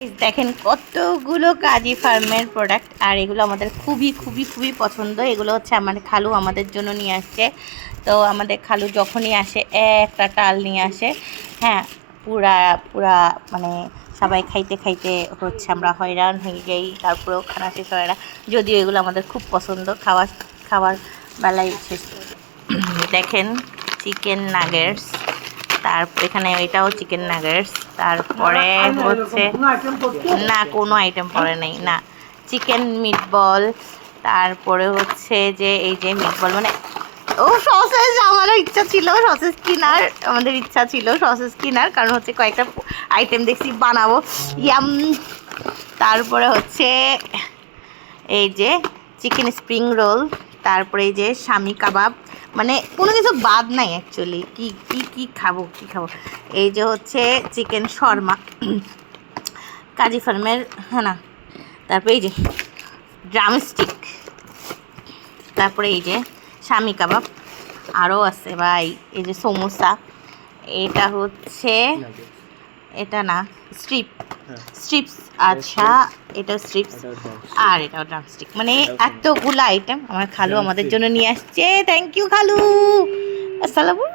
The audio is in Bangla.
দেখেন কতগুলো কাজী ফার্মের প্রোডাক্ট, আর এগুলো আমাদের খুবই খুবই খুবই পছন্দ। এগুলো হচ্ছে আমার খালু আমাদের জন্য নিয়ে আসছে। তো আমাদের খালু যখনই আসে একটা টাল নিয়ে আসে। হ্যাঁ, পুরা পুরা মানে সবাই খাইতে খাইতে হচ্ছে আমরা হয়রান হয়ে যাই, তারপরেও খানা শেষ হয় না। যদিও এগুলো আমাদের খুব পছন্দ, খাওয়ার বেলায় শেষ। দেখেন চিকেন নাগেটস, তারপর এখানে এটাও চিকেন নাগেটস, তারপরে হচ্ছে না কোনো আইটেম পড়ে নাই না, চিকেন মিটবল, তারপরে হচ্ছে যে এই যে মিটবল মানে সসেজ। আমারও ইচ্ছা ছিল সসেজ কেনার, আমাদের ইচ্ছা ছিল সসেজ কেনার, কারণ হচ্ছে কয়েকটা আইটেম দেখছি বানাবো ইয়াম। তারপরে হচ্ছে এই যে চিকেন স্প্রিং রোল, তারপরে এই যে শামি কাবাব, মানে কোনো কিছু বাদ নাই অ্যাকচুয়ালি। কি খাবো কি খাবো। এই যে হচ্ছে চিকেন শর্মা কাজী ফার্মের, হ্যাঁ না। তারপরে এই যে ড্রামস্টিক, তারপরে এই যে শামি কাবাব, আরও আছে ভাই এই যে সমোসা, এটা হচ্ছে এটা না স্ট্রিপস, আচ্ছা এটা স্ট্রিপস, আর এটাও ড্রামস্টিক। মানে এতগুলো আইটেম আমার খালু আমাদের জন্য নিয়ে আসছে। থ্যাংক ইউ খালু, আসসালামু